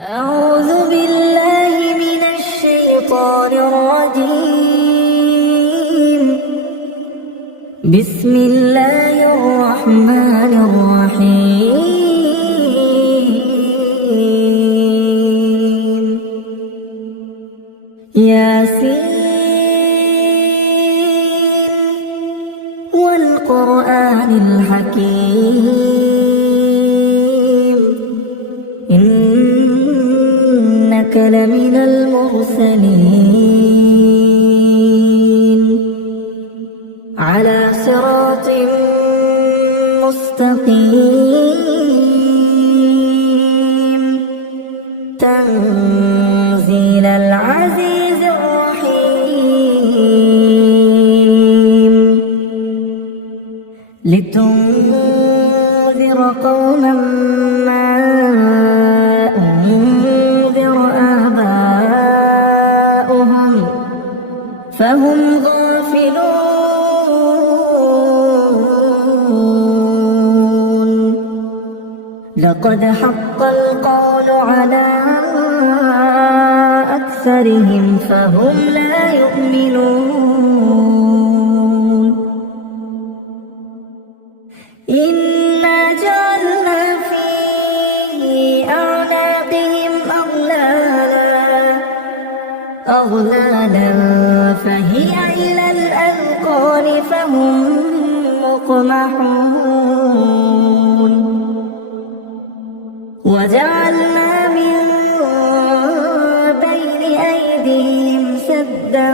أعوذ بالله من الشيطان الرجيم. بسم الله الرحمن الرحيم. ياسين والقرآن الحكيم، إنك لمن المرسلين على صراط مستقيم، تنزيل العزيز الرحيم، لتنذر قوما ما أنذر آباؤهم فهم غافلون. لقد حق القول على أكثرهم فهم لا يؤمنون. إنا جعلنا في أعناقهم أغلالا فهي إلى الأذقان فهم مقمحون. وجعلنا من بين أيديهم سدا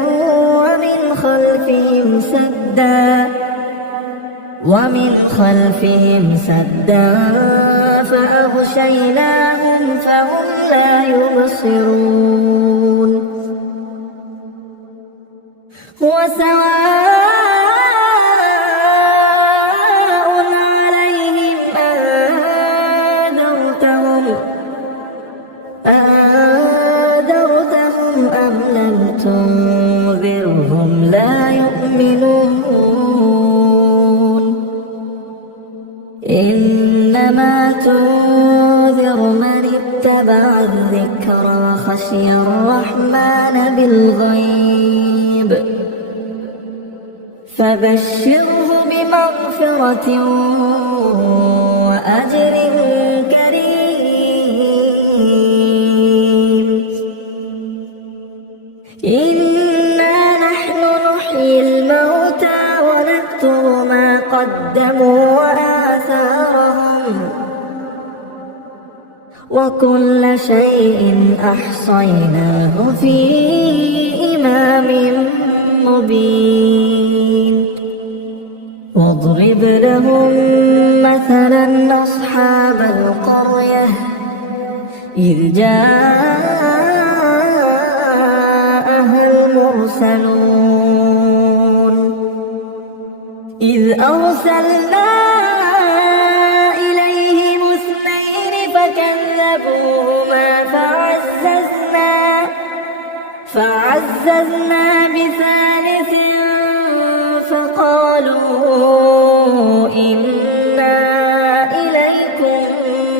ومن خلفهم سدا فأغشيناهم فهم لا يبصرون. وسواء عليهم أنذرتهم أم لم تنذرهم لا يؤمنون. إنما تنذر من اتبع الذكر وخشي الرحمن بالغيب، فبشره بمغفرة وأجر كريم. إنا نحن نحيي الموتى ونكتب ما قدموا وآثارهم، وكل شيء أحصيناه في إمام مبين. واضرب لهم مثلا أصحاب القرية إذ جاءها المرسلون إذ أرسلنا إليهم اثنين فكذبوهما فعززنا بثالث فقالوا إنا إليكم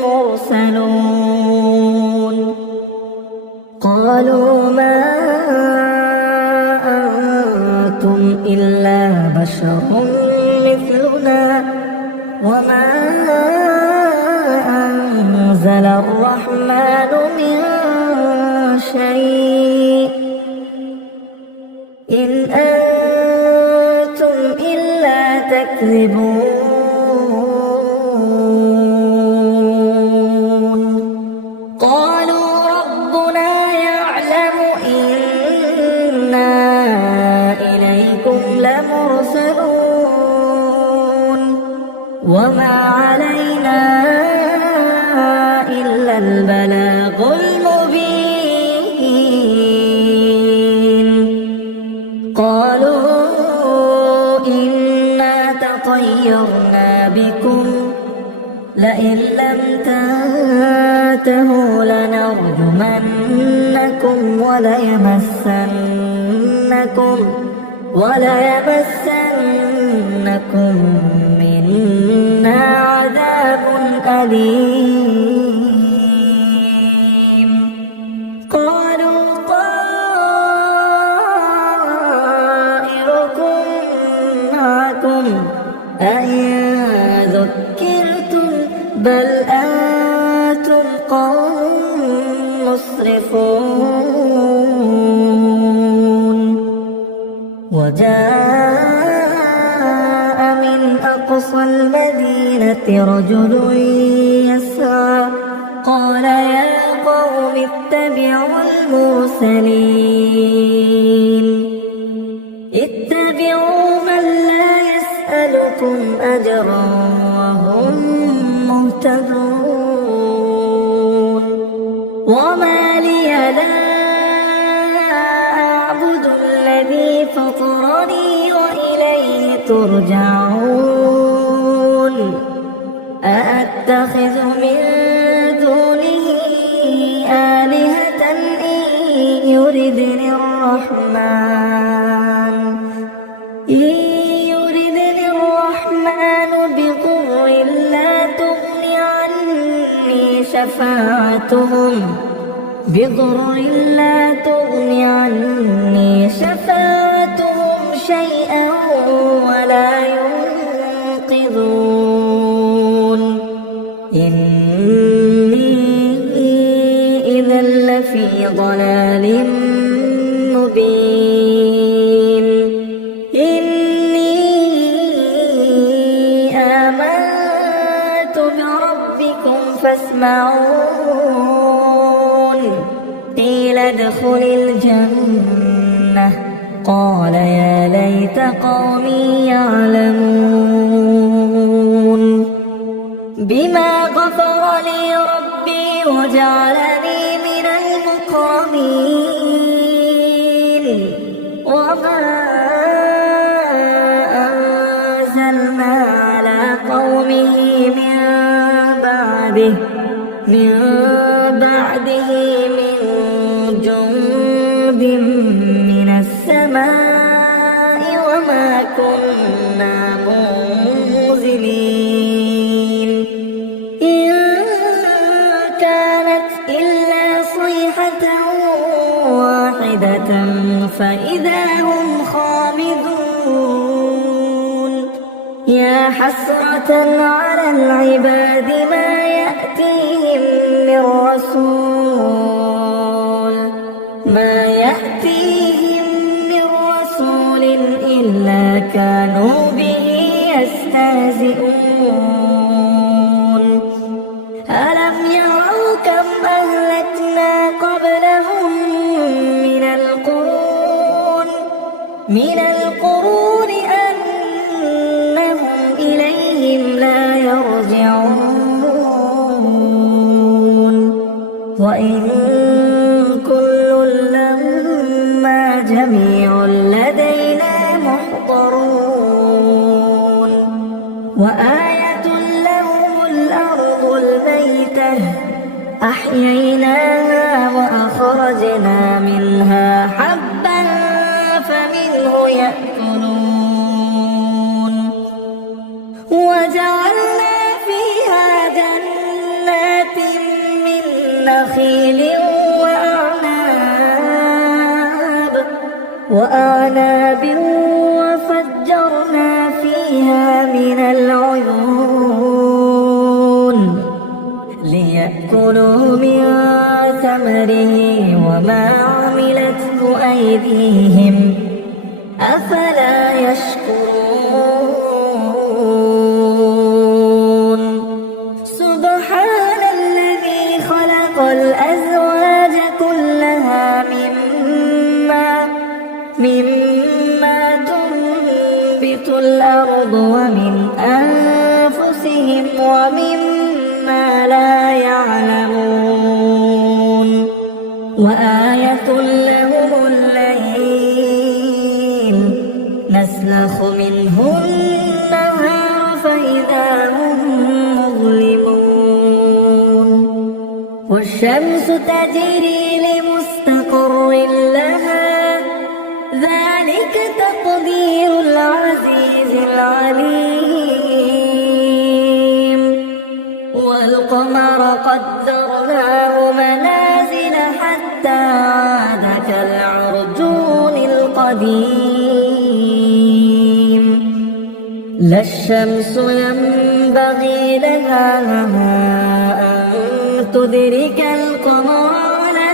مرسلون. قالوا ما أنتم إلا بشر مثلنا وما أنزل الرحمن من شيء إن أنتم إلا تكذبون. قالوا ربنا يعلم إنا إليكم لمرسلون وما علينا إلا البلاغ المبين. قالوا إنا تطيرنا بكم لئن لم تنتهوا لنرجمنكم وليمسنكم منا عذاب أليم. مسرفون وجاء من أقصى المدينة رجل يسعى قال يا قوم اتبعوا المرسلين اتبعوا من لا يسألكم أجرا وهم مهتدون وما لي لا أعبد الذي فطرني وإليه ترجعون أأتخذ من دونه آلهة إن يردني الرحمن بضر لا تغن عني شفاعتهم شيئا ولا ينقذون إني إذا لفي ضلال مبين إني آمنت بربكم فاسمعون قيل ادخل الجنة قال يا ليت قومي يعلمون بما غفر لي ربي وجعلني من المكرمين وما أنزلنا على قومه من بعده من جند من السماء وما كنا منزلين إن كانت إلا صيحة واحدة فإذا هم خامدون يا حسرة على العباد ما يأتيهم من رسول إلا كانوا به يستهزئون ألم يروا كم أهلكنا قبلهم من القرون أنهم إليهم لا يرجعون وإن كل لما جميع لدينا محضرون وآية لهم الأرض الميتة أحييناها وأخرجنا منها حبا فمنه يأكلون وجعلنا فيها جنات من نخيل وأعناب وفجرنا فيها من العيون ليأكلوا من ثمره وما عملته أيديهم أفلا يشكرون سبحان الذي خلق الأزواج كلها مما تنبت الأرض ومن أنفسهم ومما لا يعلمون وآية لهم الليل نسلخ منه النهار فإذا هم مظلمون والشمس تجري لمستقر لها ذلك تقدير العزيز العليم والقمر قدرناه منازل حتى عاد كالعرجون القديم لا الشمس ينبغي لها أن تدرك القمر ولا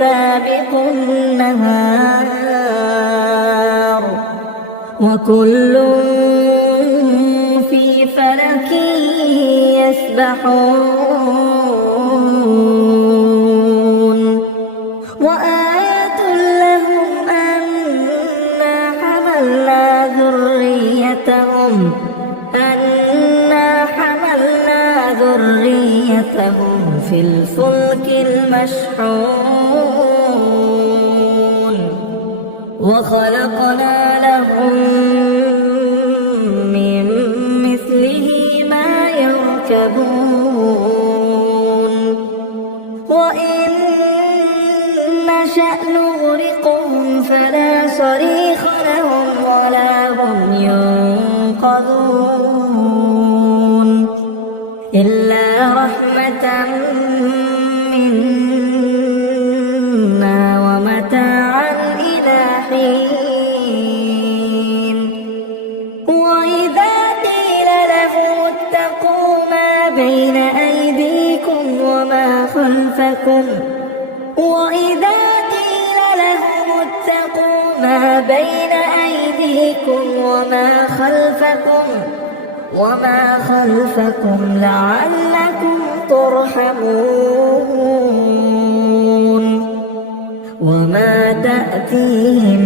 سابقوا النهار وكل في فلك يسبحون وآية لهم أنا حملنا ذريتهم في الفلك المشحون وخلقنا لهم من مثله ما يركبون وإن نشأ نغرقهم فلا صريخ لهم ولا هم ينقذون إلا رحمة منا ومتاعا إلى حين وإذا قيل لهم اتقوا ما بين أيديكم وما خلفكم وما خلفكم لعلكم ترحمون وما تأتيهم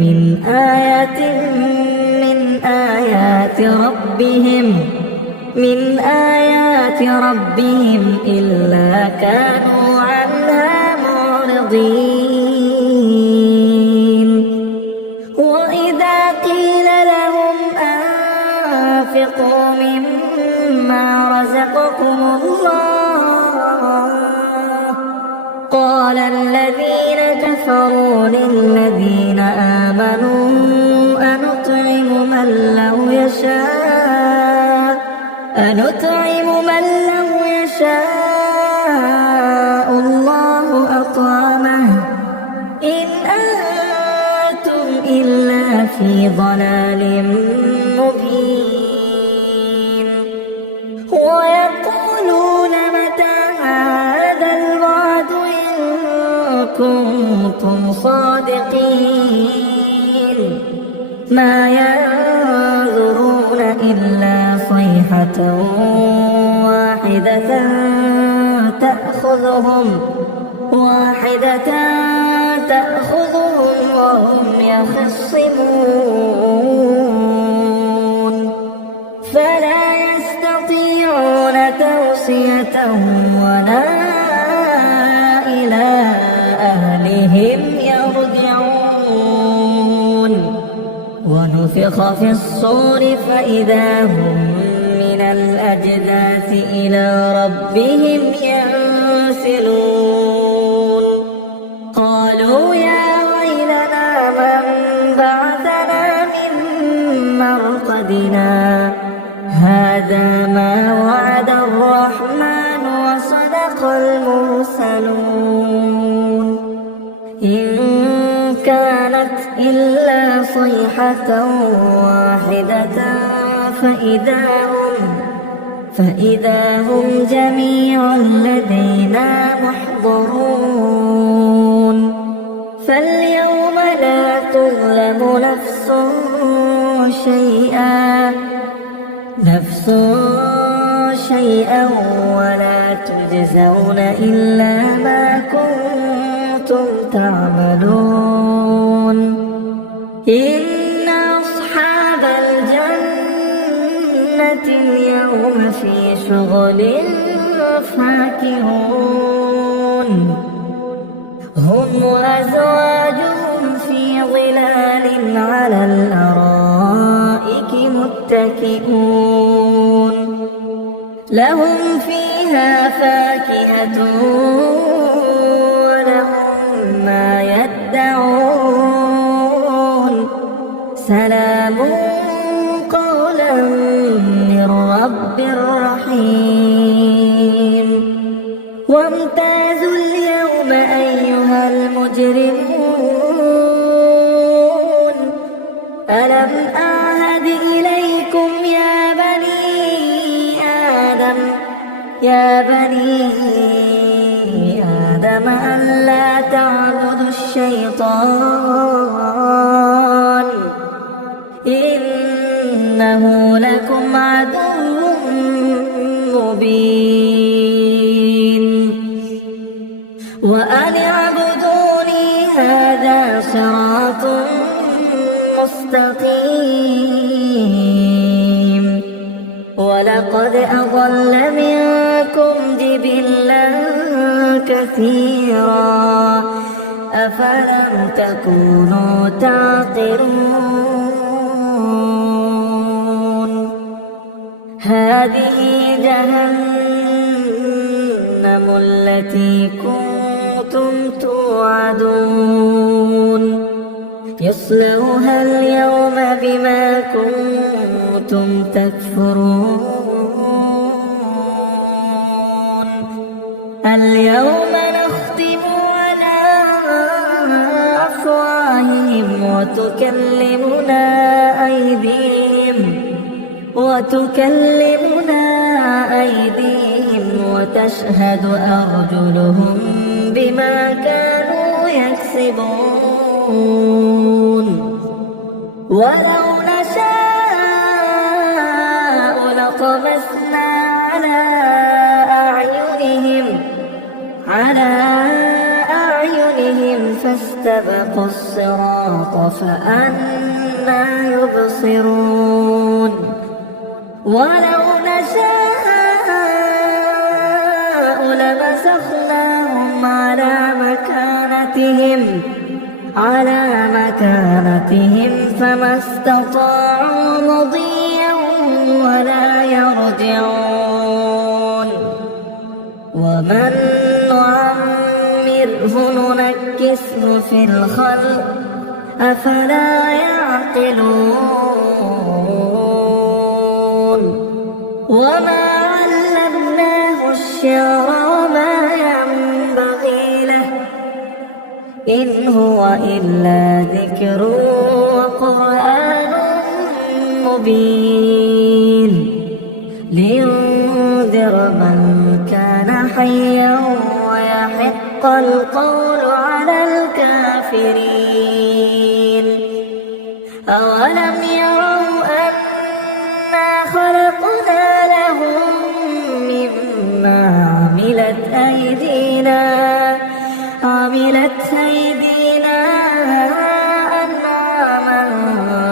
من آية من آيات ربهم إلا كانوا عنها معرضين وإذا قيل لهم أنفقوا مما رزقكم الله قال الذين كفروا للذين آمنوا أنطعم من لو يشاء الله أطعمه إن أنتم إلا في ضلال مبين ويقولون متى هذا الوعد إن كنتم صادقين ما ينظرون إلا صيحة واحدة تأخذهم وهم يخصمون فلا يستطيعون توصية ولا إلى أهلهم يرجعون ونفخ في الصور فإذا هم من الأجداث إلى ربهم ينسلون قالوا يا ويلنا من بعثنا من مرقدنا هذا ما وعد الرحمن وصدق المرسلون إن كانت إلا صيحة واحدة فإذا هم جميع لدينا محضرون فاليوم لا تظلم نفس شيئا ولا تجزون إلا ما كنتم تعملون إن أصحاب الجنة اليوم في شغل فاكهون هم وأزواجهم في ظلال على الأرائك متكئون لهم فيها فاكهة ولهم ما يدعون سلام قولا من رب رحيم وامتازوا اليوم أيها المجرمون ألم أعهد إليكم يا بني آدم أن لا ألا تعبدوا الشيطان إنه لكم عدو مبين وأن اعبدوني هذا صراط مستقيم ولقد أضل منكم جبلا كثيرا أفلم تكونوا تعقلون هذه جهنم التي كنتم توعدون يصلوها اليوم بما كنتم تكفرون اليوم نختم على أفواههم وتكلمنا أيديهم وتشهد أرجلهم بما كانوا يكسبون ولو نشاء لطمسنا على أعينهم فاستبقوا الصراط فأنى يبصرون ولو نشاء لمسخناهم على مكانتهم فما استطاعوا مضيا ولا يرجعون ومن نعمره ننكسه في الخلق أفلا يعقلون وما علمناه الشعر وما ينبغي له إن هو إلا ذكر وقرآن مبين لينذر من كان حيا ويحق القول على الكافرين أولم يروا أنا خلقنا لهم مما عملت أيدينا أنعاما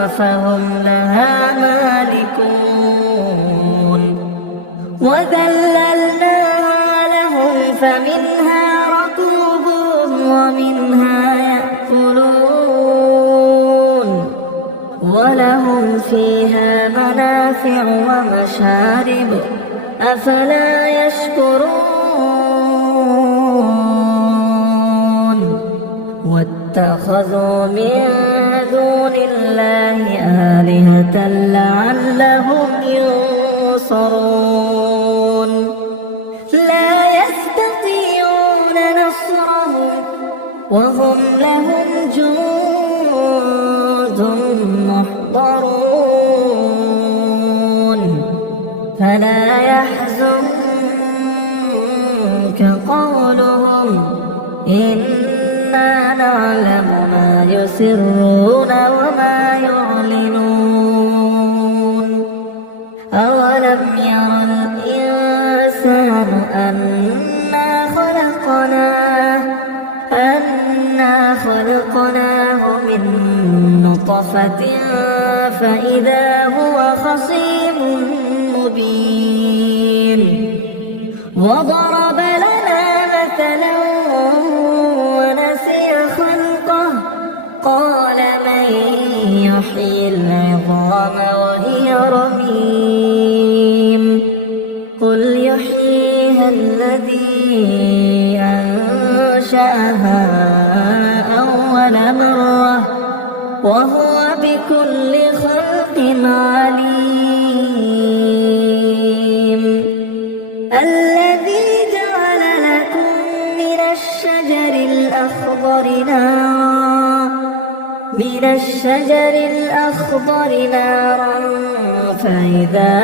فهم لها مالكون وذللناها لهم فمنها ركوبهم ومنها يأكلون ولهم فيها منافع ومشارب أفلا يشكرون واتخذوا من دون الله آلهة لعلهم ينصرون لا يستطيعون نصرهم وهم لهم جند محضرون فلا يحزنك قولهم إنا نعلم ما يسرون وما يعلنون أولم ير الإنسان أنا خلقناه من نطفة فإذا هو خصيم مبين وضرب لنا مثلا ونسي خلقه قال من يحيي العظام وهي رميم قل يحييها الذي أنشأها أول مرة وهو بكل خلق عليم الذي جعل لكم من الشجر الأخضر نارا فإذا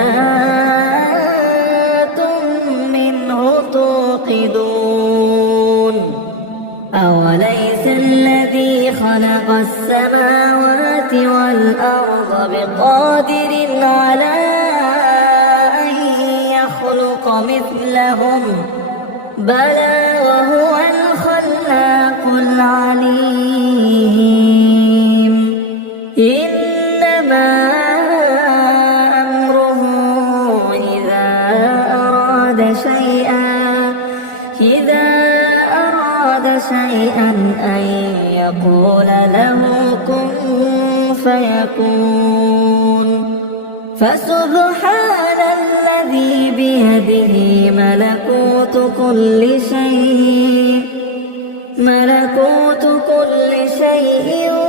أنتم منه توقدون الذي خلق السماوات والأرض بقادر على أن يخلق مثلهم بلى وهو الخلاق العليم إنما أمره إذا أراد شيئا أن يقول له كن فيكون فسبحان الذي بيده ملكوت كل شيء